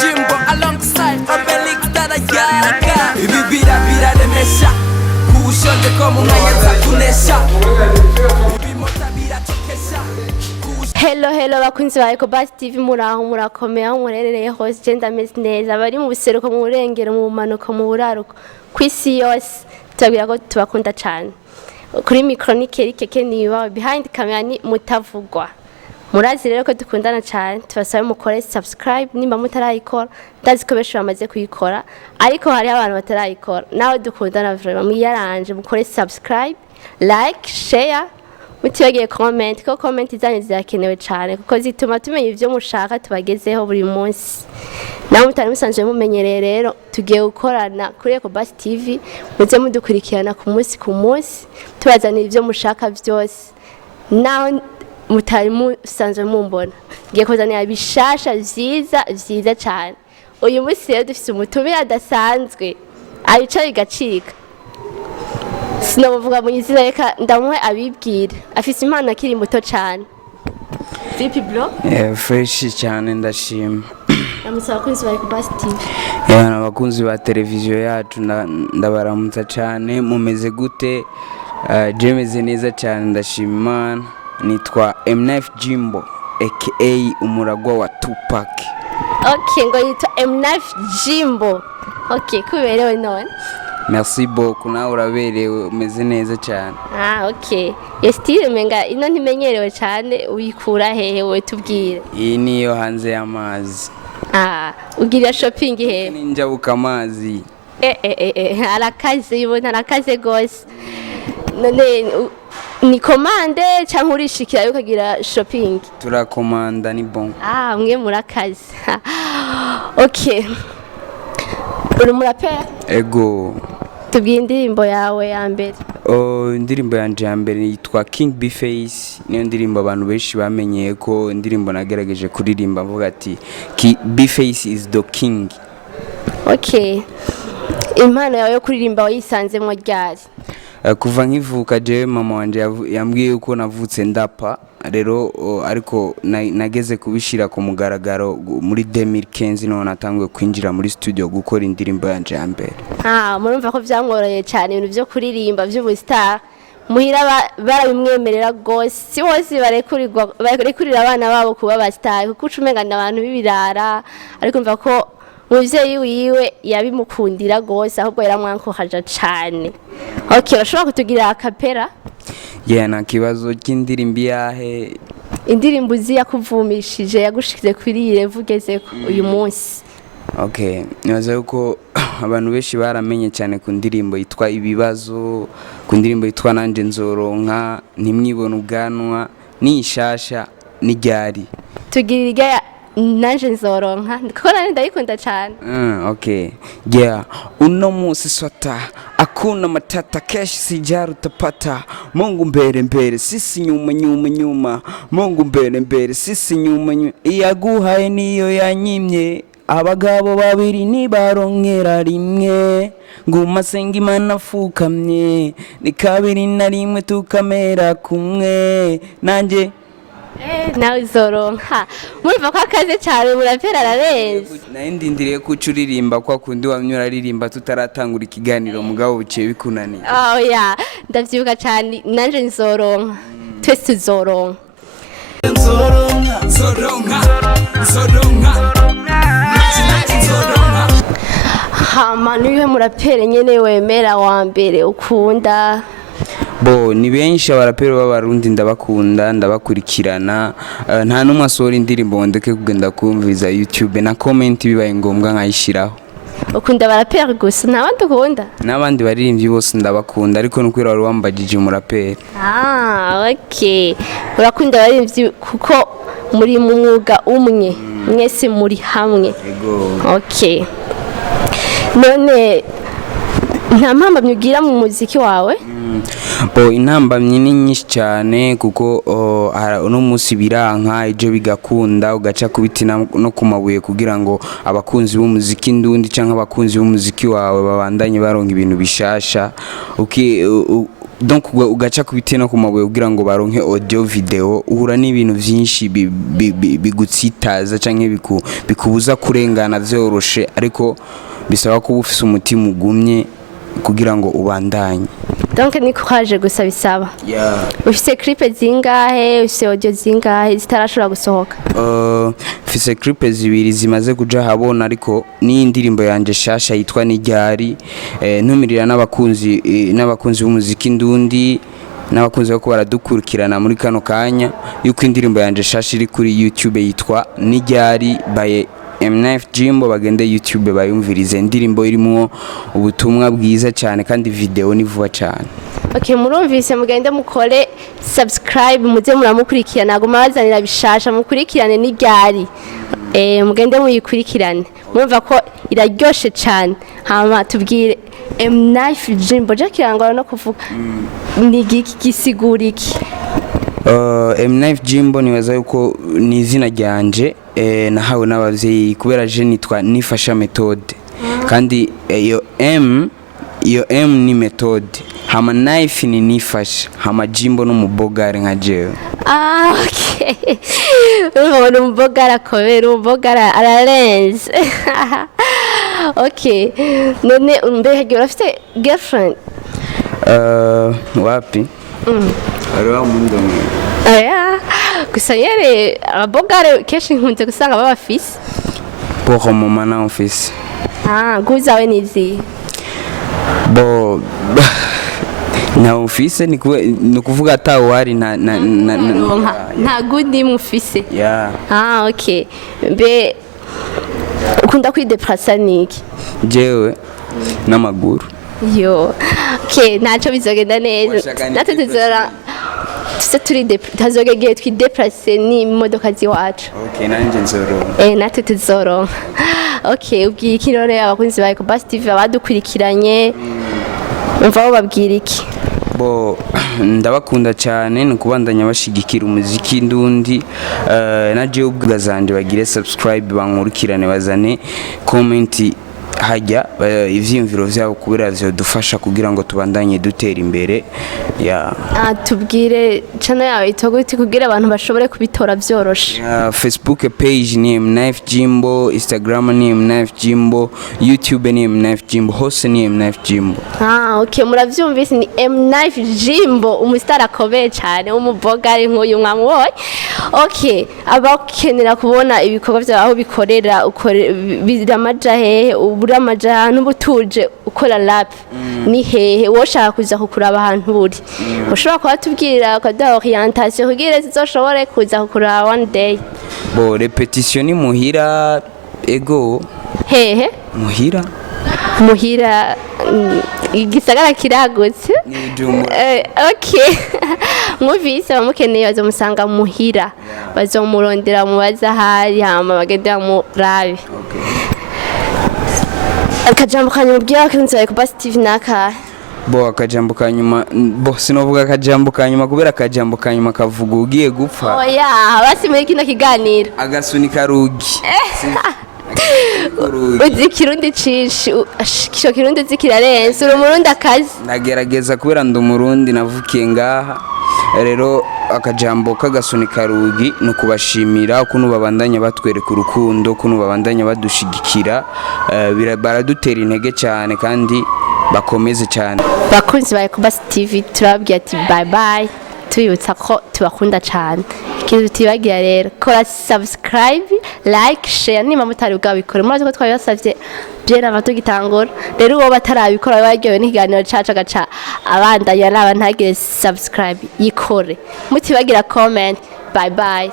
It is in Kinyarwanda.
Jimbo alongside Obelix Tarayaga. Ibi bira remesha kushonje ko mu mwanya kunesha. Hello bakunzi ba Ecobass TV muraho murakomeye aho murerereye hose genda meze neza bari mu buseruko mu burengero mu manuko mu buraruko kwisi yose tubabwira ko tubakunda cyane kuri micronike keke niba behind camera ni mutavugwa murazi rero ko dukundana cyane tubasabe mukore subscribe nimba mutarayikora ndazi ko benshi bamaze kuyikora ariko hari abantu batarayikora nawe dukundana vraiment mwiyaranje mukore subscribe like share mutibagiye comment ko comment zanyu zirakenewe cyane kuko zituma tumenya ivyo mushaka tubagezeho buri munsi nawe mutari musanzwe mumenyereye rero tugiye gukorana kuri Ecobass TV muze mudukurikirana ku munsi tubazanira ivyo mushaka byose naho mutari musanzwe mumbona ngiye kuzanira bishasha vyiza cyane uyu munsi rero dufite umutumire adasanzwe ayica bigacika sinavuga mu izina reka ndamuhe abibwira afite impano akiri muto cyane vipi bro fresh cyane ndashima amusaba kunzi ba Ecobass TV abakunzi ba televiziyo yacu ndabaramutsa cyane mumeze gute jemeze neza cyane ndashima Imana nitwa M9 Jimbo aka umuragwa wa Tupac. Okay ngo yitwa M9 Jimbo. Okay kuberewe none. Merci beaucoup nawe uraberewe umeze neza cyane. Okay. Yestire menga ino ntimenyerewe cyane uyikura hehe we tubwire. Iyi niyo hanze y'amazi. Ugira shopping hehe? Ninjabuka amazi. Arakaze yibona arakaze gose. None ni commande cyangwa urishikira yo kagira shopping turakomanda ni bon mwe murakazi okay uri murapera ego tubwiye indirimbo yawe ya mbere indirimbo yanje ya mbere yitwa King BFace niyo ndirimbo abantu benshi bamenyeye ko indirimbo nagerageje kuririmba mvuga ati BFace is the king. Okay impano yawe yo kuririmba wayisanzemo ryari? Kuva nkivuka je mama wanje yambwiye uko navutse ndapa rero ariko nageze kubishira ku mugaragaro muri 2015 none natanguye kwinjira muri studio gukora indirimbo yanje ya mbere. Murumva ko vyamworoye cyane ibintu byo kuririmba by'ubustar muhira barabimwemerera gose si bose barekurira abana babo kuba bastar kuko ucumenga n'abantu bibirara ariko mva ko muvyeyi wiwe yabimukundira gose ahubwo yaramwankohaje cyane. Okay urashobora kutugira akapera? Na kibazo cy'indirimbo yahe indirimbo uzi yakuvumishije yagushikize kuri irevugeze uyu munsi. Okay nibaza yuko abantu benshi baramenye cyane ku ndirimbo yitwa ibibazo ku ndirimbo yitwa nanje nzoronka ntimwibona ubwanwa nishasha n'iryari tugirira nanje nzoronka kuko nari ndayikunda cyane. Okay uno munsi swata akunda matata keshi sijaru utapata Mungu mbere sisi nyuma Mungu mbere sisi nyuma iyaguhaye niyo yanyimye abagabo babiri nibaronkera rimwe nguma senga Imana fukamye ni kabiri na rimwe tukamera kumwe nanje nawe zoronka murumva ko akaze cyane murapera ararenze nayindindiriye ko ucuririmba kwa kundi wamnyura aririmba tutaratangura ikiganiro mugabo buciye bikunaniye. Ndavyibuka cyane nanje nzoronka twese tuzoronka hama niwe murapere nyene wemera wa mbere ukunda? Ni benshi abarapero b'abarundi ndabakunda ndabakurikirana nta numwe asora indirimbo ndeke kugenda kumviza YouTube na comment bibaye ngombwa nkayishiraho. Ukunda abarapero gusa ntabandi ukunda? N'abandi baririmbyi bose ndabakunda ariko nukwira wari wambagije umurapero. Okay urakunda abaririmbyi kuko muri mu mwuga umwe mwese muri hamwe. Okay none nta mpamvu myugira mu muziki wawe? Intambamye ni nyinshi cyane kuko uno munsi biranka ejo bigakunda ugaca kubiti no kumabuye kugira ngo abakunzi b'umuziki ndundi cyangwa abakunzi b'umuziki wawe babandanye baronka ibintu bishasha donc ugaca kubite no kumabuye kugira ngo baronke audio video uhura n'ibintu byinshi bigutsitaza canke bikubuza kurengana vyoroshe ariko bisaba ko ufise umutima ugumye kugira ngo ubandanye. Donc ni courage gusa bisaba. Ufise clip zingahe, ufise audio zingahe zitarashobora gusohoka? Ufise clip zibiri zimaze kuja habona ariko ni indirimbo yanje shasha yitwa Nijyari, ntumirira n'abakunzi b'umuziki ndundi n'abakunzi bako baradukurikirana muri kano kanya yuko indirimbo yanje shasha iri kuri YouTube yitwa Nijyari by M9 Jimbo, bagende YouTube bayumvirize indirimbo irimo ubutumwa bwiza cyane kandi video ni vuba cyane. Okay, murumvise mugende mukore subscribe muze muramukurikirana naguma bazanira bishasha mukurikirane Nijyari. Mugende muyikurikirane murumva ko iraryoshe cyane. Hama tubwire M9 Jimbo jakirangwa no kuvuga ni gisigura iki? M9 Jimbo nibaza yuko ni izina ryanje nahawe n'abavyeyi kubera je nitwa nifasha methode kandi iyo M ni methode, hama knife ni nifasha, hama Jimbo n'umubogare nka jewe. Okay. Umuntu umubogare akobera umubogare ararenze. Okay. None mbega urafite girlfriend? Wapi? Ariwa mundo mwe. Aya. Gusa yere abogare keshi nkunze gusanga babafise. Pour moment na office. Guzawe nizi. Bo na office ni kuvuga atawari nta gudi mufise. Okay. Be ukunda kwidepressa niki? Jewe n'amaguru. Yo. Okay, naco bizogenda neza. Natuzora tazogegeye twidepresse ni imodoka ziwacu. Okay, nanje nzoro. Natwe tuzoro. Okay, ubwiye ikirore abakunzi ba Basi TV abadukurikiranye. Umva babwira iki? Bo ndabakunda cyane nukubandanya bashigikira umuziki ndundi, naje ubwazanje bagire subscribe bankurikirane bazane comment hajya ivyimviro vyabo kubera dufasha kugira ngo tubandanye dutera imbere. Tubwire channel yawe itoguti kugira abantu bashobore kubitora vyoroshe. Facebook page ni M9 Jimbo, Instagram ni M9 Jimbo, YouTube ni M9 Jimbo, hose ni M9 Jimbo. Okay, muravyumvise ni M9 Jimbo, umustar akomeye cyane umubogari nk'uyu mwamwoye. Okay, abakenera kubona ibikorwa byaho bikorera biramaja hehe uramaja n'ubutuje ukora rap ni hehe woshaka kuza kukuraba ahantu uri ushobora kubatubwira kwa orientation kugira zizoshobore kuza kukuraba one day. Bo repetition ni muhira ego hehe muhira igisagara kiragutse. Okay. Mwumvise bamukeneye bazomusanga muhira bazomurondera mubaza hari hama bagenda mu rabi. Akajambo kanyuma bwira ko Basi TV naka. Bo akajambo kanyuma sinovuga akajambo kanyuma kubera akajambo kanyuma kavuga ugiye gupfa. Oya basi muri kino kiganiro agasunika rugi. Uzi kirundi cishi kisho kirundi zikirarenze uri umurundi akazi. Nagerageza kubera ndo murundi navukiye ngaha rero akajambo kagasunika rugi no kubashimira kuno babandanya batwereka urukundo kuno babandanya badushigikira baradutera intege cyane kandi bakomeze cyane. Bakunzi ba Basi TV turababwiye ati bye bye tubibutsa ko tubakunda cyane. Ikintu tibagira rero kora subscribe like share niba mutari bwabikora murazi ko twabasavye byera batugitangura rero uwo batarabikora baryowe n'ikiganiro caca gaca abandanya n'abantagire subscribe yikore mutibagira comment. Bye bye.